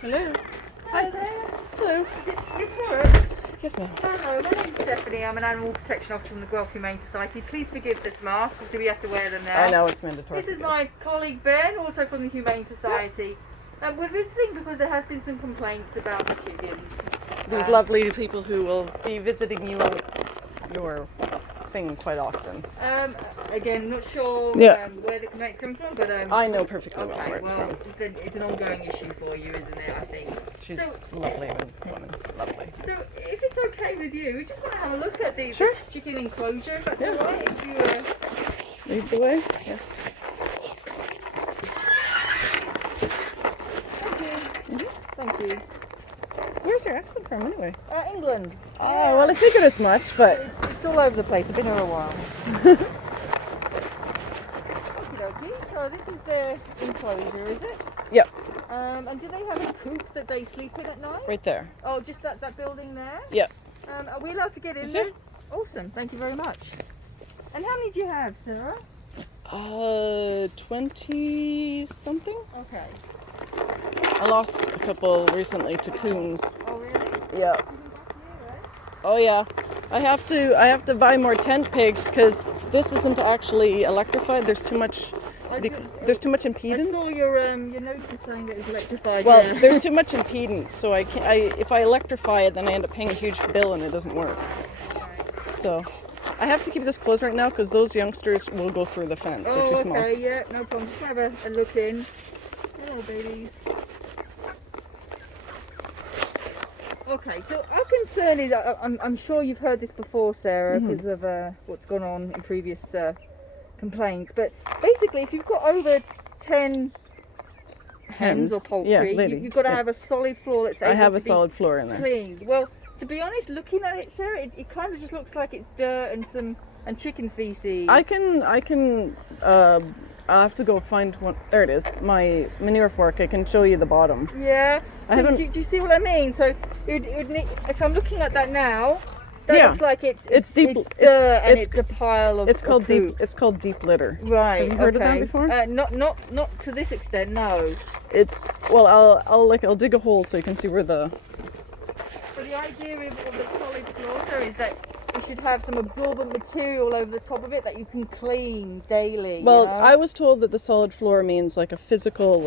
Hello. Hi there. Hello. This works. Yes, ma'am. Hello, my name's Stephanie. I'm an animal protection officer from the Guelph Humane Society. Please forgive this mask, because we have to wear them now. I know it's mandatory. This is my colleague Ben, also from the Humane Society. We're visiting because there has been some complaints about the chickens. These lovely people who will be visiting you your thing quite often. Again, not sure Yeah. where the complaints come from, but I know perfectly well okay, where it's well, from. then it's an ongoing issue for you, isn't it? I think. She's So- lovely woman. Lovely. So, if it's okay with you, we just want to have a look at the Sure. chicken enclosure. If that's Yeah. all right. If you, Lead the way. Yes. Thank you. Thank you. Where's your accent from, anyway? England. Oh, well, I figured as much, but It's all over the place. I've been here a while. Okey-dokey. So this is their enclosure, is it? Yep. And do they have a coop that they sleep in at night? Right there. Oh, just that building there? Yep. Are we allowed to get in Sure. there? Awesome. Thank you very much. And how many do you have, Sarah? 20 something. Okay. I lost a couple recently to coons. Oh, really? Yeah. Oh yeah. I have to buy more tent pigs because this isn't actually electrified. There's too much. There's too much impedance. I saw your notice saying that it was electrified. Well, yeah. there's too much impedance, so I can't. If I electrify it, then I end up paying a huge bill and it doesn't work. So, I have to keep this closed right now because those youngsters will go through the fence. They're too small. Okay, yeah, no problem. Just have a look in. Hello, babies. Okay, so our concern is, I'm sure you've heard this before, Sarah, because of what's gone on in previous complaints. But basically, if you've got over 10 hens or poultry, yeah, lady, you've got to have a solid floor that's able I have to a solid floor in there. cleaned. Well, to be honest, looking at it, Sarah, it kind of just looks like it's dirt and chicken feces. I'll have to go find one. There it is. My manure fork. I can show you the bottom. Yeah. I haven't. Do you see what I mean? So it would need, if I'm looking at that now, that Yeah. looks like it's deep. It's dirt and it's a pile of. It's called poop. deep. It's called deep litter. Right. Have you heard of that okay. before? Not to this extent. No. It's well. I'll dig a hole so you can see where the. But the idea of the solid floor there is that you should have some absorbent material over the top of it that you can clean daily. Well, you know? I was told that the solid floor means like a physical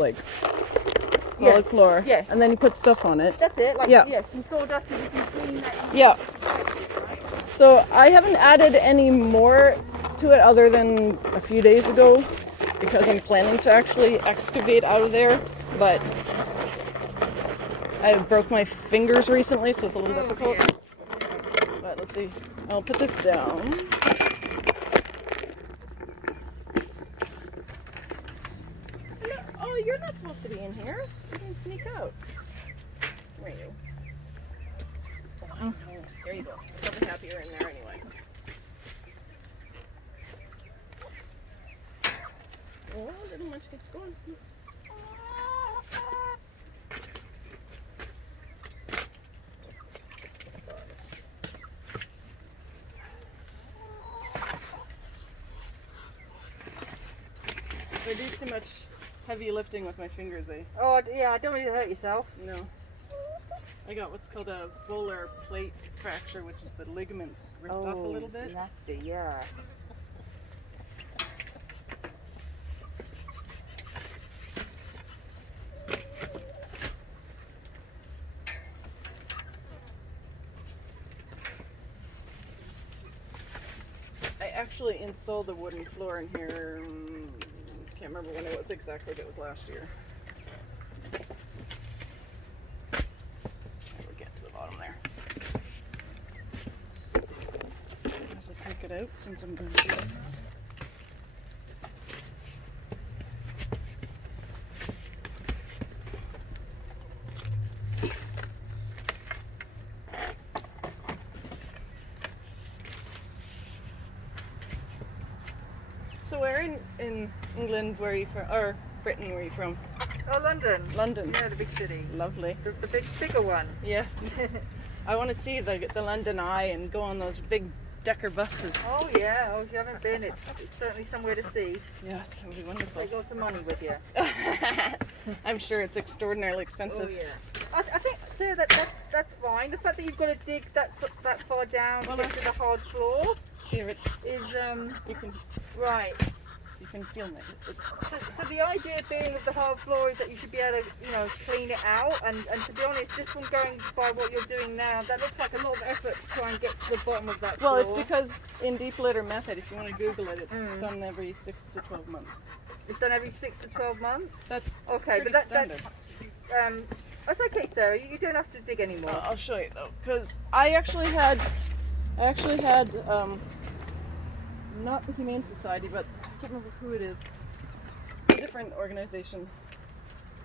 solid floor. Yes. And then you put stuff on it. That's it. Like Yeah. yes, some sawdust and you can clean that. Yeah. So I haven't added any more to it other than a few days ago because I'm planning to actually excavate out of there, but I broke my fingers recently, so it's a little difficult. Yeah. But let's see. I'll put this down. Oh, you're not supposed to be in here. You can sneak out. Where are you? There you go. I'll be happier in there anyway. Oh, didn't much get going. If I do too much heavy lifting with my fingers, Oh yeah, I don't want you to hurt yourself. no. I got what's called a volar plate fracture, which is the ligaments ripped off a little bit. Nasty, yeah. I actually installed the wooden floor in here. Can't remember when it was exactly. It was last year. We'll get to the bottom there. I'll take it out since I'm going to do it. So where in England were you from, or Britain were you from? Oh, London. London. Yeah, the big city. Lovely. The bigger one. Yes. I want to see the London Eye and go on those big Decker buses. Oh yeah, oh if you haven't been, it's certainly somewhere to see. Yes, that would be wonderful. Take lots of money with you. I'm sure it's extraordinarily Oh expensive. yeah. I think, Sarah, that's fine. The fact that you've got to dig that far down to get to the hard floor Here it, is you can right. feel it. It's, So the idea being of the hard floor is that you should be able to, clean it out. And to be honest, just from going by what you're doing now, that looks like a lot of effort to try and get to the bottom of that floor. well, it's because in deep litter method, if you want to Google it, it's done every 6 to 12 months. It's done every 6 to 12 months. That's Okay, pretty but standard. that's okay, Sarah. You don't have to dig anymore. I'll show you though, because I actually had not the Humane Society, but I can't remember who it is. It's a different organization.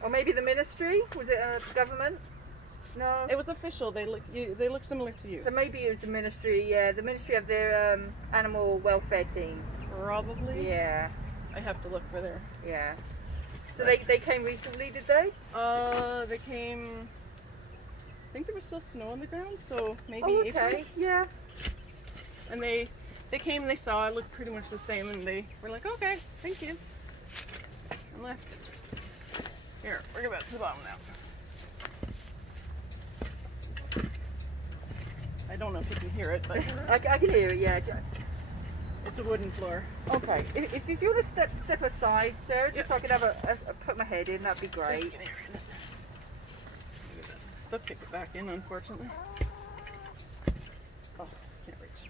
Or maybe the ministry? Was it government? No. It was official. They look similar to you. So maybe it was the ministry. Yeah, the ministry have their animal welfare team. Probably. Yeah, I have to look for there. yeah. So they came recently, did they? They came. I think there was still snow on the ground, so maybe Oh, April. okay. Yeah. And they came and they saw it looked pretty much the same, and they were like, okay, thank you, and left. Here, we're about to the bottom now. I don't know if you can hear it, but I can hear it. Yeah. it's a wooden floor. Okay. If you want to step aside, Sarah, just so I can have a put my head in, that'd be great. Just gonna hear it. They'll kick it back in, unfortunately. Oh, can't reach.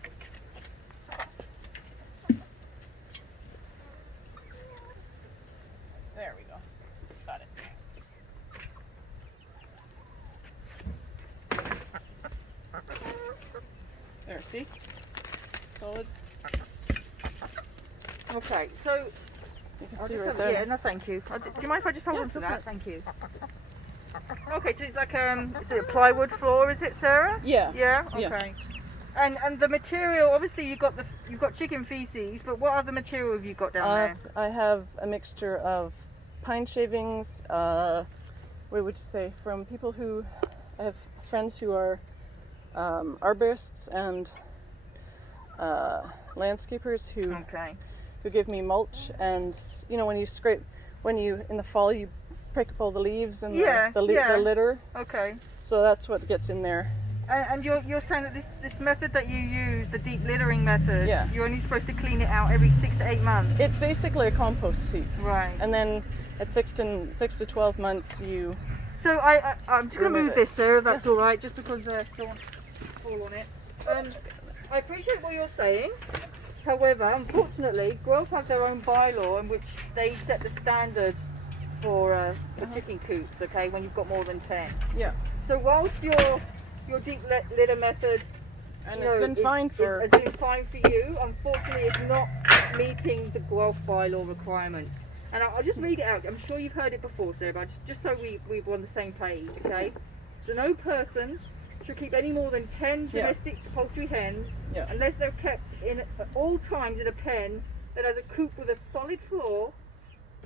There we go. Got it. There, see? Solid. Okay. So You can I'll see just right have, there. yeah, no, thank you. Do you mind if I just hold Yeah, on to go for that? it. Thank you. Okay, so it's like is it a plywood floor? Is it, Sarah? Yeah. Yeah. Yeah. Okay. And the material, obviously you've got chicken feces, but what other material have you got down there? I have a mixture of pine shavings, what would you say, from people who, I have friends who are arborists and landscapers who Okay. give me mulch, and when you in the fall you pick up all the leaves and Yeah, the yeah. litter, Okay. so that's what gets in there. And you're saying that this method that you use, the deep littering method, Yeah. you're only supposed to clean it out every 6 to 8 months. It's basically a compost heap, Right. and then at 6 to 12 months you So I'm just going to Remove move it. this, Sarah, if that's all right, just because I don't want to fall on it. I appreciate what you're saying. However, unfortunately, Guelph have their own bylaw in which they set the standard for chicken coops, okay, when you've got more than 10. yeah. So whilst your deep litter method And you it's know, been fine for has been fine for you, unfortunately it's not meeting the Guelph bylaw requirements. And I'll just read it out. I'm sure you've heard it before, Sarah, but just so we're on the same page, okay? So no person should keep any more than 10 Yeah. domestic poultry hens Yeah. unless they're kept in at all times in a pen that has a coop with a solid floor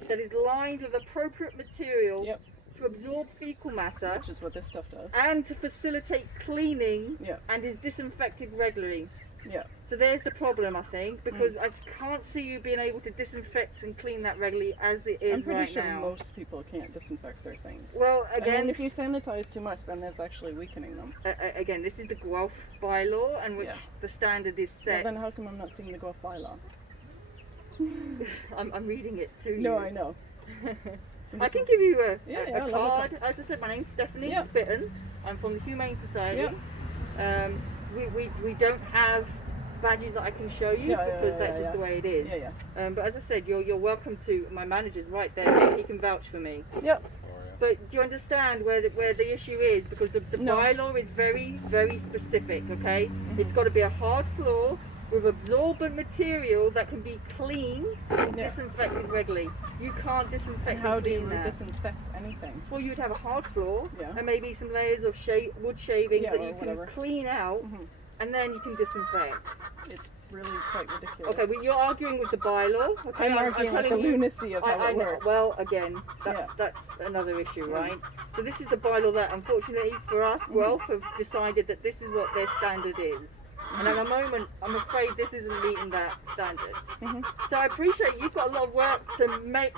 that is lined with appropriate material Yep. to absorb fecal matter which is what this stuff does. and to facilitate cleaning Yeah. and is disinfected regularly. Yeah. So there's the problem, I think, because I can't see you being able to disinfect and clean that regularly as it is I'm pretty right sure now. most people can't disinfect their things. Well, and again, then if you sanitize too much, then that's actually weakening them. again, this is the Guelph bylaw, and which Yeah. the standard is Well, set. then how come I'm not seeing the Guelph bylaw? I'm reading it to you. No, I know. I can give you a Yeah, I love card. As I said, my name's Stephanie Yeah. Fitton. I'm from the Humane Society. Yeah. We don't have badges that I can show you because that's just the way it is. Yeah, yeah. But as I said, you're welcome to. My manager's right there. He can vouch for me. Yep. But do you understand where the issue is? Because the No. bylaw is very, very specific, okay? It's got to be a hard floor with absorbent material that can be cleaned and Yeah. disinfected regularly. You can't disinfect And how and do clean you that. disinfect anything? Well, you'd have a hard floor Yeah. and maybe some layers of wood shavings Yeah, that or you can whatever. clean out, Mhm. and then you can disinfect. It's really quite ridiculous. Okay, well, you're arguing with the bylaw. Okay, I'm arguing with the telling you- lunacy of how I it know. works. Well, again, Yeah. that's another issue, right? So this is the bylaw that, unfortunately for us, Guelph have decided that this is what their standard is. And at the moment, I'm afraid this isn't meeting that standard. Mhm. So I appreciate you've got a lot of work to make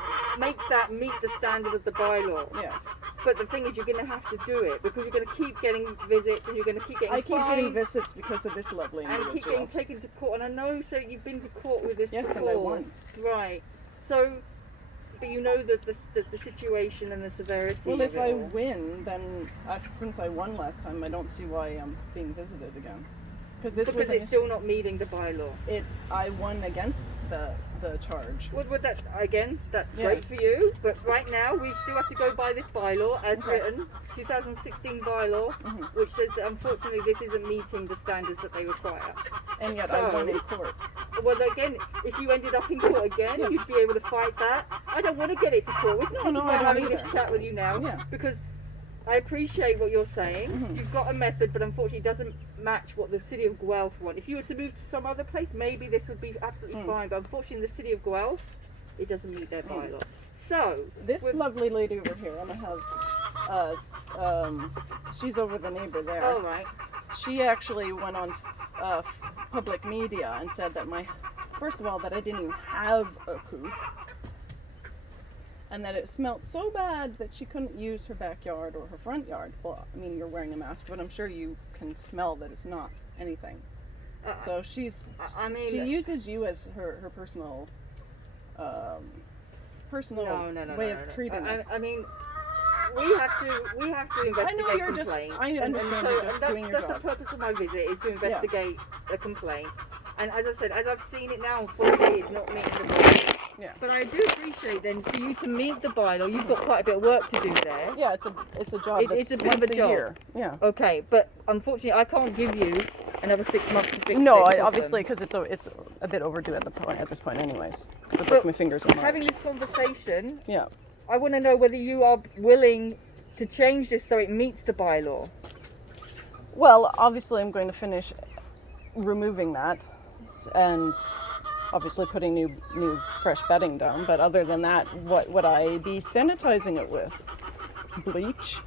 that meet the standard of the bylaw. Yeah. But the thing is, you're going to have to do it because you're going to keep getting visits and you're going to keep getting I keep getting fined visits because of this lovely and individual. keep getting taken to court. And I know, so you've been to court with this Yes, before. and I won. Right. So, but you know that the situation and the severity. Well, of if it I all. win, then since I won last time, I don't see why I'm being visited again. Because it's still not meeting the bylaw. I won against the charge. Would that again? That's Yeah. great for you. But right now, we still have to go by this bylaw as Okay. written, 2016 bylaw, which says that unfortunately this isn't meeting the standards that they require. And yet I won So- in court. Well, again, if you ended up in court again, you'd be able to fight that. I don't want to get it to court. This is No, why I I'm don't having either. this chat with you now, Yeah. because I appreciate what you're saying. Mhm. You've got a method, but unfortunately it doesn't match what the city of Guelph want. If you were to move to some other place, maybe this would be absolutely fine. But unfortunately, in the city of Guelph, it doesn't meet their bylaw. So This with- lovely lady over here, I'm gonna have, she's over the neighbor there. all right. She actually went on public media and said that first of all, that I didn't even have a coop, and that it smelled so bad that she couldn't use her backyard or her front yard. Well, I mean, you're wearing a mask, but I'm sure you can smell that it's not anything. So she uses you as her personal way of treating us. I mean, we have to investigate you're just- complaints. I understand and you're just that's, doing your that's job. the purpose of my visit, is to investigate a complaint. And as I said, as I've seen it now, unfortunately, it's not meeting the bylaw. Yeah. But I do appreciate then for you to meet the bylaw, you've got quite a bit of work to do there. Yeah, it's a job. It's That's a bit of once a job. year. Yeah. Okay, but unfortunately, I can't give you another 6 months to fix No, this obviously, problem. because it's a bit overdue at this point, anyways. Because I broke my fingers in March. Having this conversation, Yeah. I want to know whether you are willing to change this so it meets the bylaw. Well, obviously, I'm going to finish removing that, and obviously putting new fresh bedding down. But other than that, what would I be sanitizing it with? Bleach,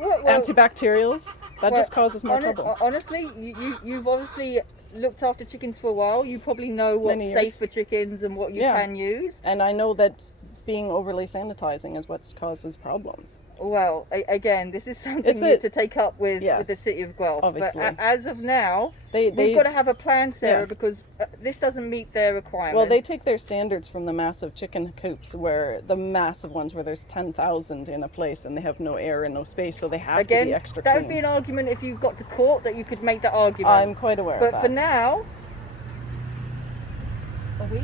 Well, antibacterials. That just causes more trouble. Honestly, you've obviously looked after chickens for a while. You probably know what's Many safe years. for chickens and what you Yeah. can use. And I know that being overly sanitizing is what causes problems. Well, again, this is something It's you need to take up with Yes, the city of Guelph. obviously. But as of now, They we've got to have a plan, Sarah, Yeah. because this doesn't meet their requirements. Well, they take their standards from the massive chicken coops, where the massive ones where there's 10,000 in a place and they have no air and no space, so they have to be extra that clean. would be an argument if you got to court that you could make that argument. I'm quite aware of But that. for now, a week.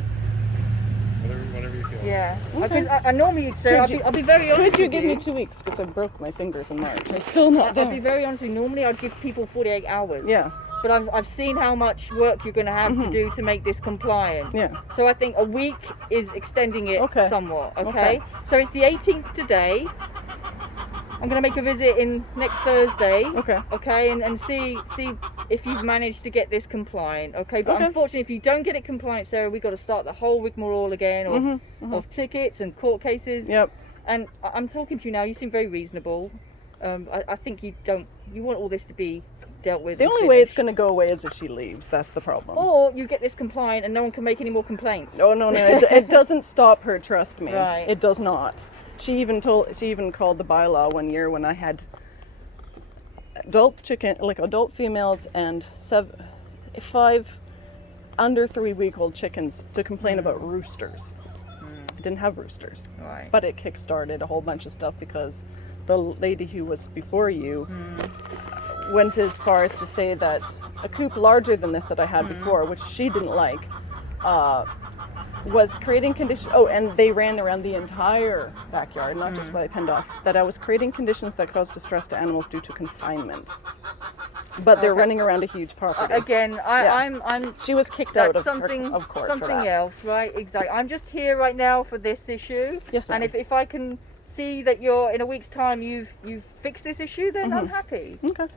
Whatever you feel. Yeah. Okay. Because I normally, Sarah, Could I'll be very honest Could you with give you. me 2 weeks? Because I broke my fingers in March. I'm still not I'll be there. very honest with you. Normally, I'd give people 48 hours. Yeah, But I've seen how much work you're going to have to do to make this compliant. yeah. So I think a week is extending it Okay. somewhat. Okay? Okay. So it's the 18th today. I'm going to make a visit in next Thursday. Okay. Okay, and see if you've managed to get this compliant. Okay, but Okay. unfortunately, if you don't get it compliant, Sarah, we've got to start the whole rigmarole again of tickets and court cases. Yep. And I'm talking to you now. You seem very reasonable. I think you want all this to be dealt with. The and only way it's finished. going to go away is if she leaves. That's the problem. Or you get this compliant and no one can make any more complaints. No. It doesn't stop her. Trust me. Right. It does not. She even called the bylaw one year when I had adult females and 5 under 3-week-old chickens to complain about roosters. I didn't have roosters, Right. but it kick-started a whole bunch of stuff because the lady who was before you went as far as to say that a coop larger than this that I had before, which she didn't like, was creating conditions. Oh, and they ran around the entire backyard, not just what I penned off. That I was creating conditions that cause distress to animals due to confinement. But they're Okay. running around a huge property. Again, I'm She was kicked that's out of something court for something that. else, right? Exactly. I'm just here right now for this issue. Yes, And ma'am. if I can see that you're in a week's time you've fixed this issue, then I'm happy. Okay.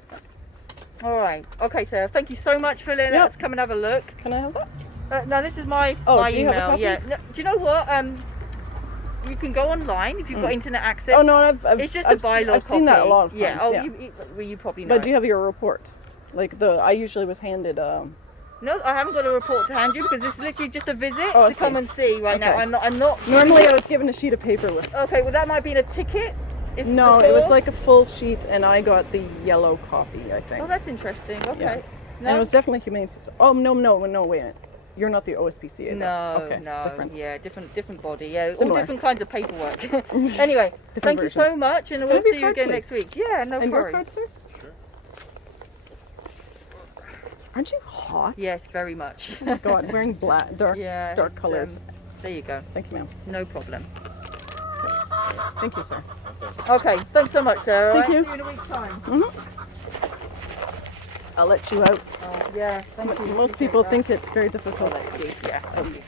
All right. Okay, Sarah. Thank you so much for letting Yep. us come and have a look. Can I have that? No, this is my Oh, my do you have a email. copy? Yeah. No, do you know what? You can go online if you've got internet access. Oh no, I've It's just I've, a bylaw I've seen that a copy. lot of times. Yeah. Oh, yeah. you probably know. But do you have your report? Like I usually was handed. No, I haven't got a report to hand you because this is literally just a visit Oh, I to come see. and see right now. Okay. I'm not. Normally, I was given a sheet of paper with. Okay, well that might be in a ticket. If No, it before. was like a full sheet, and I got the yellow copy, I think. Oh, that's interesting. Okay. Yeah. No. And it was definitely Humane Society. Oh no, wait a minute. You're not the OSPCA. No, Okay, no, different. yeah, different body, yeah, Similar. all different kinds of paperwork. Anyway, thank you so versions. much, and Can I we'll have your see you card, again please? next week. Yeah, no And your worries. card, sir? Sure. Aren't you hot? Yes, very much. Oh my God, wearing black, dark it's, colors. There you go. Thank you, ma'am. No problem. Thank you, sir. Okay, thanks so much, Sarah. Thank all you. right? See you in a week's time. I'll let you out. Oh, yeah, thank you. Most Appreciate people that. think it's very Oh, difficult. that's good. Yeah, thank you.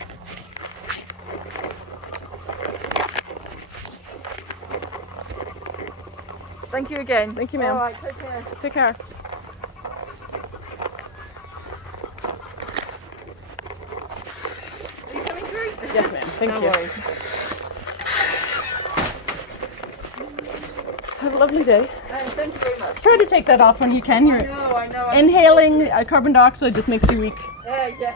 Thank you again. Thank you, ma'am. All right, take care. Take care. Are you coming through? Yes, ma'am. Thank no you. worries. Have a lovely day. Thank you very much. Try to take that off when you can. You're I know. inhaling carbon dioxide just makes you weak. Yeah.